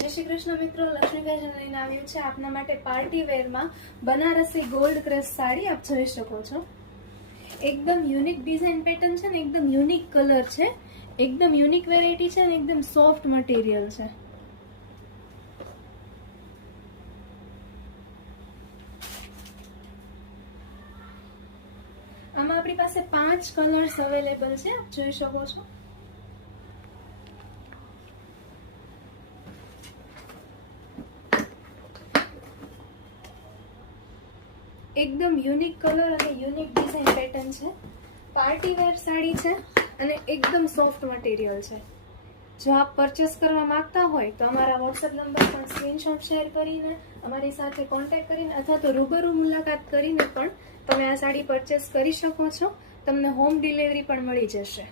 જય શ્રી કૃષ્ણ મિત્રો, લક્ષ્મી ફેશન લઈને આવ્યું છે આપના માટે પાર્ટી વેરમાં બનારસી ગોલ્ડ ક્રશ સાડી આપ જોઈ શકો છો। એકદમ યુનિક ડિઝાઇન પેટર્ન છે ને એકદમ યુનિક કલર છે, એકદમ યુનિક વેરાયટી છે ને એકદમ સોફ્ટ મટીરિયલ છે। આમાં આપણી પાસે 5 કલર્સ અવેલેબલ છે, આપ જોઈ શકો છો। એકદમ યુનિક કલર અને યુનિક ડિઝાઇન પેટર્ન છે, પાર્ટી વેર સાડી છે અને એકદમ સોફ્ટ મટીરિયલ છે। જો આપ પરચેસ કરવા માંગતા હોય તો અમારા વોટ્સએપ નંબર પર સ્ક્રીનશોટ શેર કરીને અમારી સાથે કોન્ટેક્ટ કરીને અથવા તો રૂબરૂ મુલાકાત કરીને પણ તમે આ સાડી પરચેસ કરી શકો છો। તમને હોમ ડિલિવરી પણ મળી જશે।